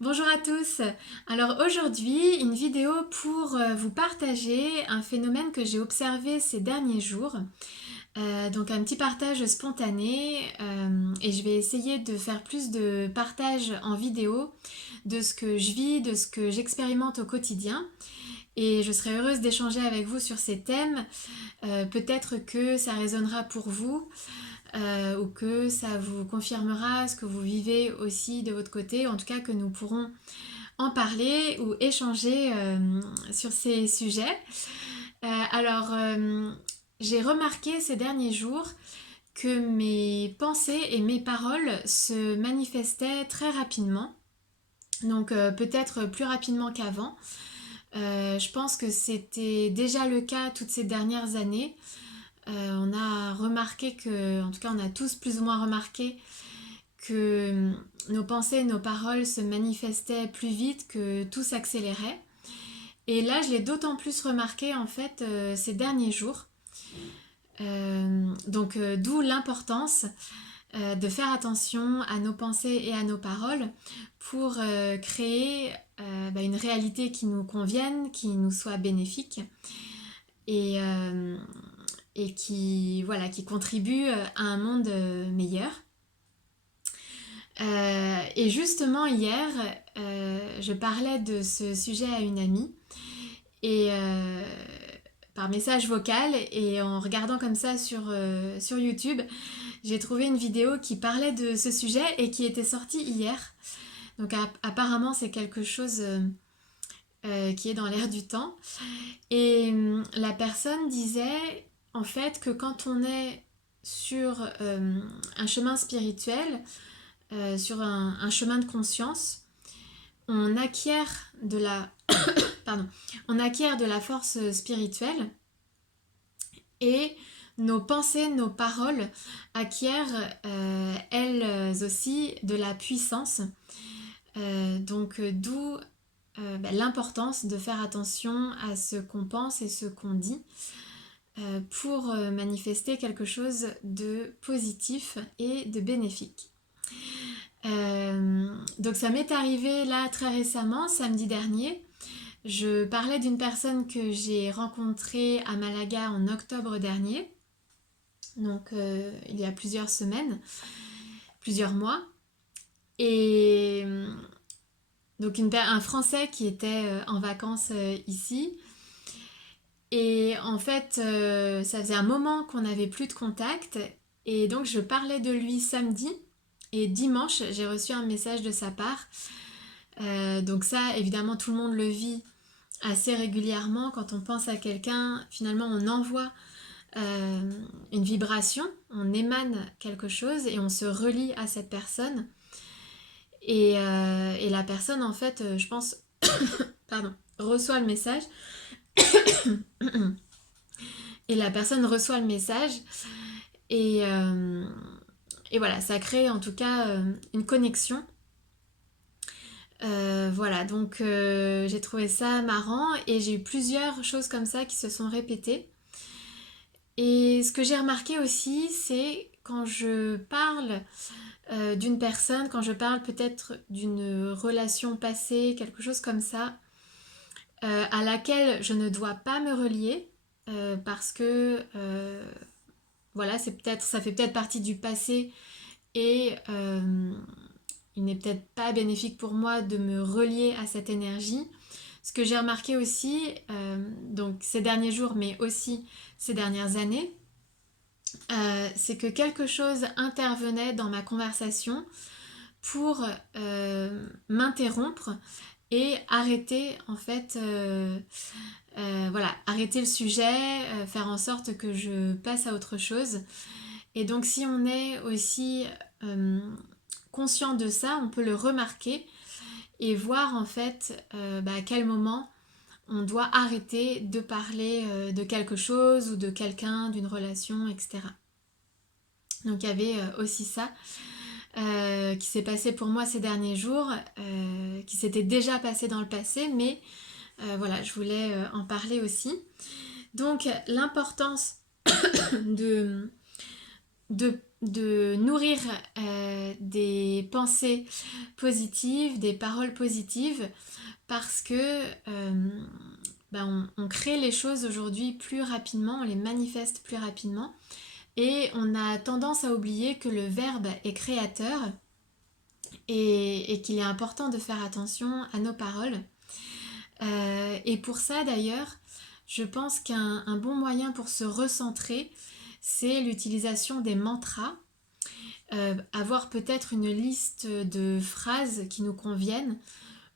Bonjour à tous. Alors aujourd'hui, une vidéo pour vous partager un phénomène que j'ai observé ces derniers jours. Donc un petit partage spontané et je vais essayer de faire plus de partage en vidéo de ce que je vis, de ce que j'expérimente au quotidien. Et je serai heureuse d'échanger avec vous sur ces thèmes. Peut-être que ça résonnera pour vous ou que ça vous confirmera ce que vous vivez aussi de votre côté. En tout cas, que nous pourrons en parler ou échanger sur ces sujets. Alors, j'ai remarqué ces derniers jours que mes pensées et mes paroles se manifestaient très rapidement. Donc peut-être plus rapidement qu'avant. Je pense que c'était déjà le cas toutes ces dernières années. On a remarqué que, en tout cas on a tous plus ou moins remarqué que nos pensées et nos paroles se manifestaient plus vite, que tout s'accélérait. Et là, je l'ai d'autant plus remarqué en fait ces derniers jours. Donc, d'où l'importance de faire attention à nos pensées et à nos paroles pour créer une réalité qui nous convienne, qui nous soit bénéfique et, euh, et qui, voilà, qui contribue à un monde meilleur. Et justement, hier, je parlais de ce sujet à une amie et par message vocal et en regardant comme ça sur YouTube, j'ai trouvé une vidéo qui parlait de ce sujet et qui était sortie hier. Donc apparemment c'est quelque chose qui est dans l'air du temps. Et la personne disait en fait que quand on est sur un chemin spirituel, sur un chemin de conscience, on acquiert de la, pardon, on acquiert de la force spirituelle et nos pensées, nos paroles acquièrent elles aussi de la puissance. Donc d'où l'importance de faire attention à ce qu'on pense et ce qu'on dit pour manifester quelque chose de positif et de bénéfique. Donc ça m'est arrivé là très récemment, samedi dernier. Je parlais d'une personne que j'ai rencontrée à Malaga en octobre dernier, donc il y a plusieurs semaines, plusieurs mois. Et donc un Français qui était en vacances ici. Et en fait, ça faisait un moment qu'on n'avait plus de contact. Et donc je parlais de lui samedi. Et dimanche, j'ai reçu un message de sa part. Donc ça, évidemment, tout le monde le vit assez régulièrement. Quand on pense à quelqu'un, finalement, on envoie une vibration, on émane quelque chose et on se relie à cette personne. Et la personne, en fait, je pense, pardon, reçoit le message. Et la personne reçoit le message. Et, euh, et voilà, ça crée en tout cas une connexion. Voilà, donc j'ai trouvé ça marrant et j'ai eu plusieurs choses comme ça qui se sont répétées. Et ce que j'ai remarqué aussi, c'est quand je parle d'une personne, quand je parle peut-être d'une relation passée, quelque chose comme ça, à laquelle je ne dois pas me relier, parce que voilà, ça fait peut-être partie du passé et il n'est peut-être pas bénéfique pour moi de me relier à cette énergie. Ce que j'ai remarqué aussi, donc ces derniers jours, mais aussi ces dernières années, c'est que quelque chose intervenait dans ma conversation pour m'interrompre et arrêter en fait, voilà, arrêter le sujet, faire en sorte que je passe à autre chose. Et donc si on est aussi conscient de ça, on peut le remarquer et voir en fait à quel moment on doit arrêter de parler de quelque chose ou de quelqu'un, d'une relation, etc. Donc il y avait aussi ça qui s'est passé pour moi ces derniers jours, qui s'était déjà passé dans le passé, mais voilà, je voulais en parler aussi. Donc l'importance de, de de nourrir des pensées positives, des paroles positives, parce que on crée les choses aujourd'hui plus rapidement, on les manifeste plus rapidement, et on a tendance à oublier que le verbe est créateur et qu'il est important de faire attention à nos paroles. Et pour ça d'ailleurs, je pense qu'un bon moyen pour se recentrer, c'est l'utilisation des mantras. Avoir peut-être une liste de phrases qui nous conviennent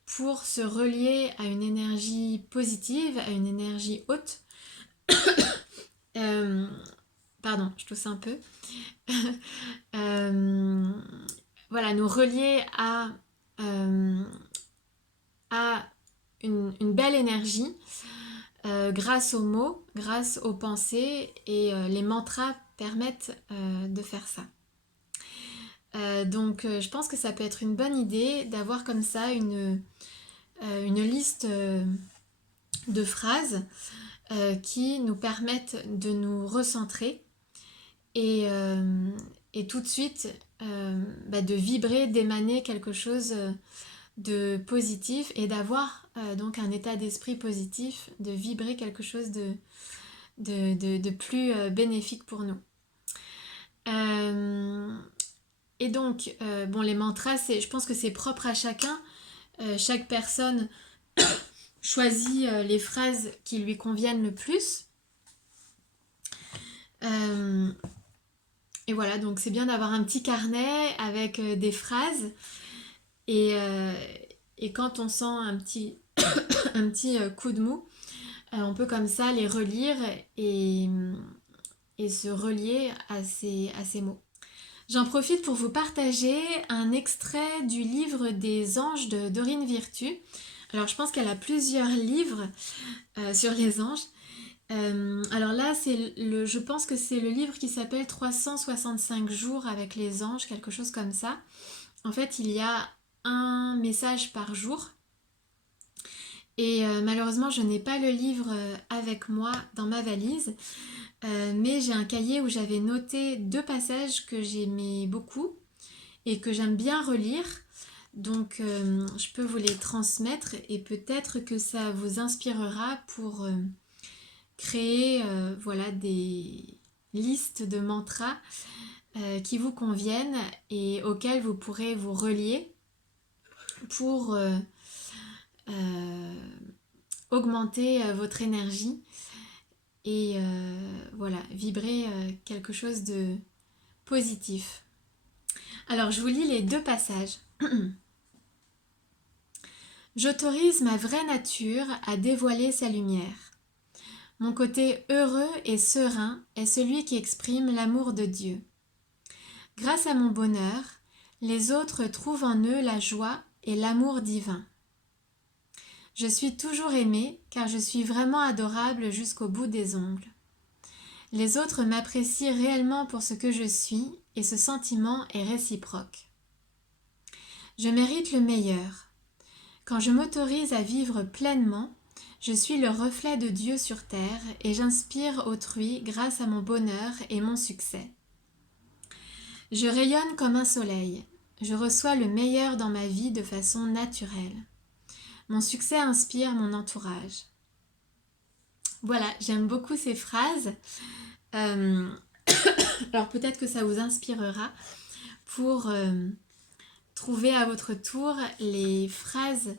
pour se relier à une énergie positive, à une énergie haute. Euh, Pardon, je tousse un peu. Euh, voilà, nous relier à une belle énergie grâce aux mots, grâce aux pensées, et les mantras permettent de faire ça. Donc je pense que ça peut être une bonne idée d'avoir comme ça une liste de phrases qui nous permettent de nous recentrer et tout de suite de vibrer, d'émaner quelque chose de positif et d'avoir donc un état d'esprit positif, de vibrer quelque chose de plus bénéfique pour nous. Et donc, les mantras, je pense que c'est propre à chacun. Chaque personne choisit les phrases qui lui conviennent le plus. Et voilà, donc c'est bien d'avoir un petit carnet avec des phrases. Et, et quand on sent un petit, un petit coup de mou, on peut comme ça les relire et se relier à ces mots. J'en profite pour vous partager un extrait du livre des anges de Dorine Virtue. Alors je pense qu'elle a plusieurs livres sur les anges. Alors là, je pense que c'est le livre qui s'appelle 365 jours avec les anges, quelque chose comme ça. En fait, il y a un message par jour. Et malheureusement, je n'ai pas le livre avec moi dans ma valise. Mais j'ai un cahier où j'avais noté 2 passages que j'aimais beaucoup et que j'aime bien relire. Donc je peux vous les transmettre et peut-être que ça vous inspirera pour créer des listes de mantras qui vous conviennent et auxquels vous pourrez vous relier pour augmenter votre énergie et vibrer quelque chose de positif. Alors je vous lis les 2 passages. J'autorise ma vraie nature à dévoiler sa lumière. Mon côté heureux et serein est celui qui exprime l'amour de Dieu. Grâce à mon bonheur, les autres trouvent en eux la joie et l'amour divin. Je suis toujours aimée car je suis vraiment adorable jusqu'au bout des ongles. Les autres m'apprécient réellement pour ce que je suis et ce sentiment est réciproque. Je mérite le meilleur. Quand je m'autorise à vivre pleinement, je suis le reflet de Dieu sur terre et j'inspire autrui grâce à mon bonheur et mon succès. Je rayonne comme un soleil. Je reçois le meilleur dans ma vie de façon naturelle. Mon succès inspire mon entourage. Voilà, j'aime beaucoup ces phrases. Alors peut-être que ça vous inspirera pour trouver à votre tour les phrases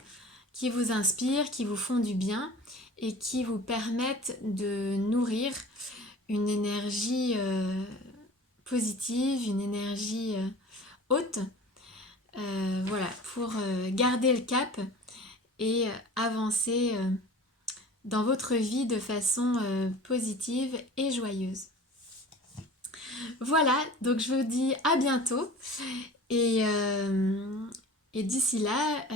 qui vous inspirent, qui vous font du bien et qui vous permettent de nourrir une énergie positive, une énergie haute, pour garder le cap et avancer dans votre vie de façon positive et joyeuse. Voilà, donc je vous dis à bientôt et d'ici là,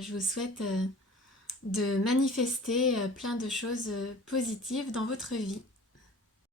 je vous souhaite de manifester plein de choses positives dans votre vie.